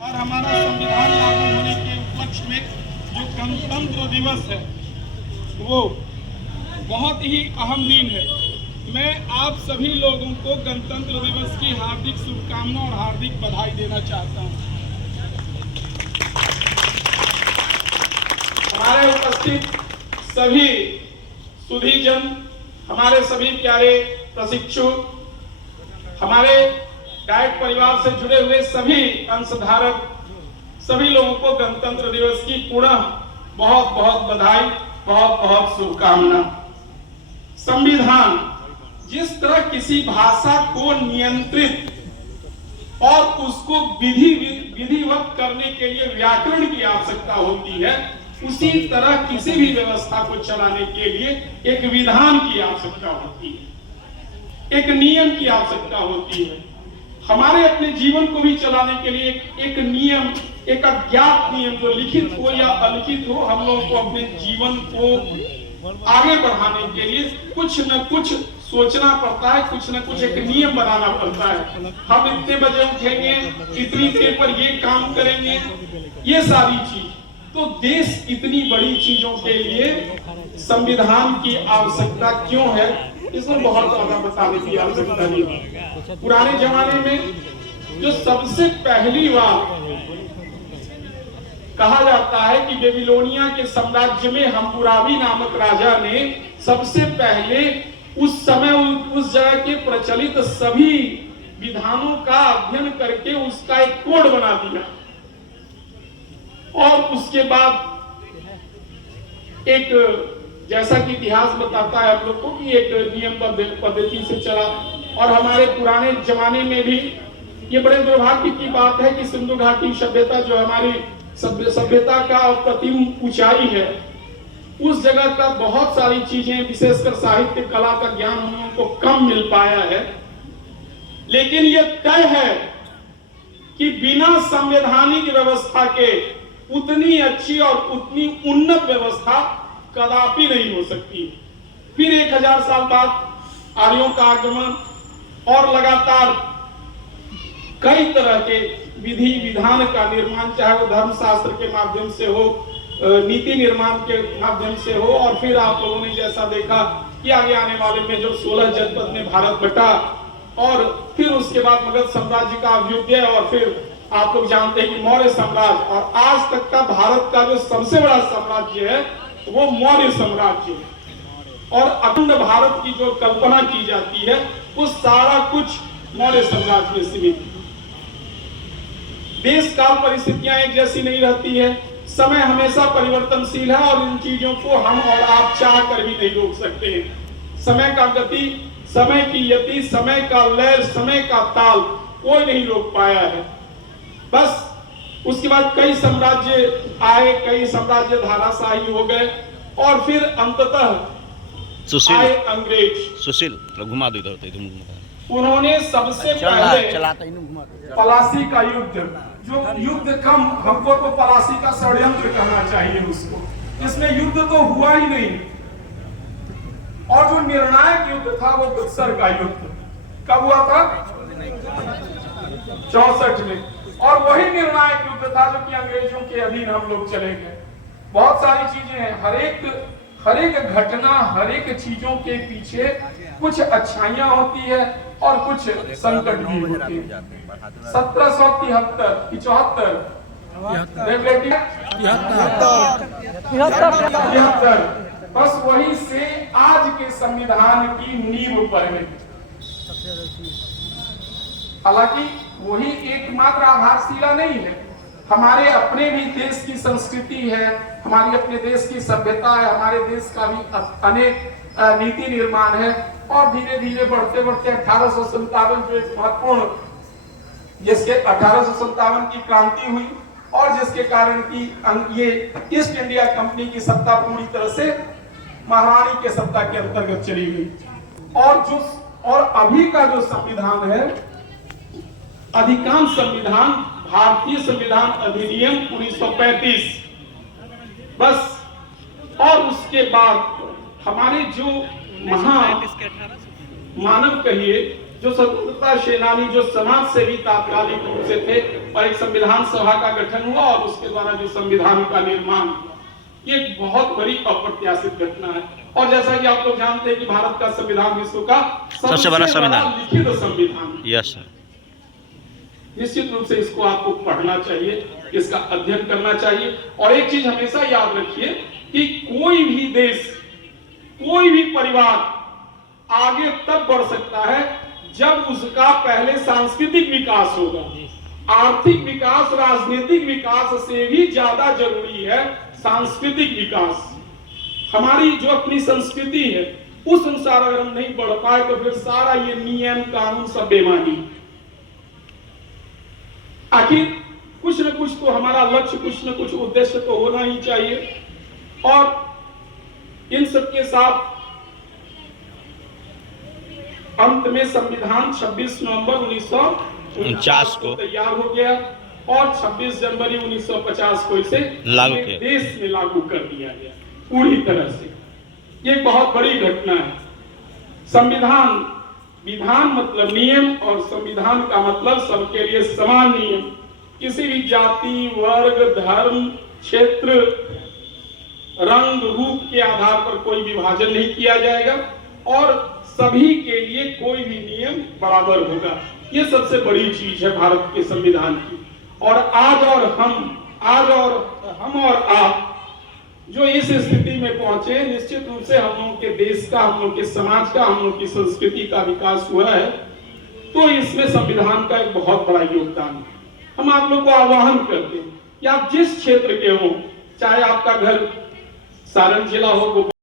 और हमारा संविधान लागू होने के उपलक्ष्य में जो गणतंत्र दिवस है वो बहुत ही अहम दिन है। मैं आप सभी लोगों को गणतंत्र दिवस की हार्दिक शुभकामना और हार्दिक बधाई देना चाहता हूं। हमारे उपस्थित सभी सुधीजन, हमारे सभी प्यारे प्रशिक्षु, हमारे गायक परिवार से जुड़े हुए सभी अंशधारक, सभी लोगों को गणतंत्र दिवस की पुनः बहुत बहुत बधाई, बहुत बहुत शुभकामना। संविधान जिस तरह किसी भाषा को नियंत्रित और उसको विधिवत करने के लिए व्याकरण की आवश्यकता होती है, उसी तरह किसी भी व्यवस्था को चलाने के लिए एक विधान की आवश्यकता होती है, एक नियम की आवश्यकता होती है। हमारे अपने जीवन को भी चलाने के लिए एक नियम, एक अज्ञात नियम जो लिखित हो या अलिखित हो, हम लोगों को अपने जीवन को आगे बढ़ाने के लिए कुछ न कुछ सोचना पड़ता है, कुछ न कुछ एक नियम बनाना पड़ता है। हम इतने बजे उठेंगे, इतनी देर पर ये काम करेंगे, ये सारी चीज। तो देश इतनी बड़ी चीजों के लिए संविधान की आवश्यकता क्यों है, इसमें बहुत ज्यादा बताने की आवश्यकता नहीं है। पुराने जमाने में जो सबसे पहली बार कहा जाता है कि बेबीलोनिया के साम्राज्य में हम्मुराबी नामक राजा ने सबसे पहले उस समय उस जगह के प्रचलित सभी विधानों का अध्ययन करके उसका एक कोड बना दिया, और उसके बाद एक, जैसा कि इतिहास बताता है हम लोग को, कि एक नियम पद्धति से चला। और हमारे पुराने जमाने में भी ये बड़े दुर्भाग्य की बात है कि सिंधु घाटी सभ्यता जो हमारी सभ्यता का प्रतिम ऊंचाई है, उस जगह का बहुत सारी चीजें, विशेषकर साहित्य कला का ज्ञान हम लोगों को कम मिल पाया है। लेकिन यह तय है कि बिना संवैधानिक व्यवस्था के उतनी अच्छी और उतनी उन्नत व्यवस्था कदापि नहीं हो सकती। फिर 1000 साल बाद आर्यों का आगमन और लगातार कई तरह के विधि विधान का निर्माण, चाहे वो धर्मशास्त्र के माध्यम से हो, नीति निर्माण के माध्यम से हो, और फिर आप लोगों ने जैसा देखा कि आगे आने वाले में जो 16 जनपद में भारत बटा, और फिर उसके बाद मगध साम्राज्य का अभ्युदय, और फिर आप लोग जानते हैं कि मौर्य साम्राज्य, और आज तक का भारत का जो सबसे बड़ा साम्राज्य है वो मौर्य साम्राज्य है। और अखंड भारत की जो कल्पना की जाती है वो सारा कुछ मौर्य साम्राज्य में सीमित। देश काल परिस्थितियां एक जैसी नहीं रहती है, समय हमेशा परिवर्तनशील है, और इन चीजों को हम और आप चाह कर भी नहीं रोक सकते हैं। समय का गति, समय की यति, समय का लय, समय का ताल कोई नहीं रोक पाया है। बस उसके बाद कई साम्राज्य आए, कई साम्राज्य धाराशाही हो गए, और फिर अंततः आए अंग्रेज। सुशील घुमा दो इधर। उन्होंने सबसे पहले पलासी का युद्ध, जो युद्ध कम, हमको तो पलासी का षड्यंत्र कहना चाहिए उसको, इसमें युद्ध तो हुआ ही नहीं। और जो निर्णायक युद्ध था वो बक्सर का युद्ध कब हुआ था? 64 में। और वही निर्णायक युद्ध था जो कि अंग्रेजों के अधीन हम लोग चले गए। बहुत सारी चीजें हैं, हर एक घटना, हर एक चीजों के पीछे कुछ अच्छाइयां होती है और कुछ संकट भी होते हैं। 1773 बस वही से आज के संविधान की नींव पर है। हालांकि वही एकमात्र आधारशिला नहीं है, हमारे अपने भी देश की संस्कृति है, हमारी अपने देश की सभ्यता है, हमारे देश का भी अनेक नीति निर्माण है। और धीरे धीरे बढ़ते बढ़ते 1857 जो एक महत्वपूर्ण, जिसके 1857 की क्रांति हुई, और जिसके कारण की ये ईस्ट इंडिया कंपनी की सत्ता पूरी तरह से महारानी के सत्ता के अंतर्गत चली गई। और अभी का जो संविधान है, अधिकांश संविधान भारतीय संविधान अधिनियम 1935 बस, और उसके बाद हमारे जो मानव कहिए जो स्वतंत्रता सेनानी, जो समाज सेवी तात्कालिक रूप से थे, और एक संविधान सभा का गठन हुआ और उसके द्वारा जो संविधान का निर्माण हुआ, ये एक बहुत बड़ी अप्रत्याशित घटना है। और जैसा कि आप लोग जानते हैं कि भारत का संविधान विश्व का सबसे बड़ा संविधान, लिखित संविधान। Yes sir. निश्चित रूप से इसको आपको पढ़ना चाहिए, इसका अध्ययन करना चाहिए। और एक चीज हमेशा याद रखिए कि कोई भी देश, कोई भी परिवार आगे तब बढ़ सकता है जब उसका पहले सांस्कृतिक विकास होगा। आर्थिक विकास, राजनीतिक विकास से भी ज्यादा जरूरी है सांस्कृतिक विकास। हमारी जो अपनी संस्कृति है उस अनुसार अगर हम नहीं बढ़ पाए तो फिर सारा ये नियम कानून सब बेमानी। आखिर कुछ न कुछ तो हमारा लक्ष्य, कुछ न कुछ उद्देश्य तो होना ही चाहिए। और इन सबके साथ अंत में संविधान 26 नवंबर 1949 को तैयार हो गया और 26 जनवरी 1950 को इसे लागू किया, देश में लागू कर दिया गया पूरी तरह से। ये बहुत बड़ी घटना है। संविधान, विधान मतलब नियम और संविधान का मतलब सबके लिए समान नियम। किसी भी जाति, वर्ग, धर्म, क्षेत्र, रंग, रूप के आधार पर कोई विभाजन नहीं किया जाएगा और सभी के लिए कोई भी नियम बराबर होगा। ये सबसे बड़ी चीज है भारत के संविधान की। और आज हम और आप जो इस स्थिति में पहुंचे, निश्चित रूप से हम लोगों के देश का, हम लोग के समाज का, हम लोग की संस्कृति का विकास हुआ है, तो इसमें संविधान का एक बहुत बड़ा योगदान है। हम आप लोग को आह्वान करते हैं कि आप जिस क्षेत्र के हो, चाहे आपका घर सारण जिला हो,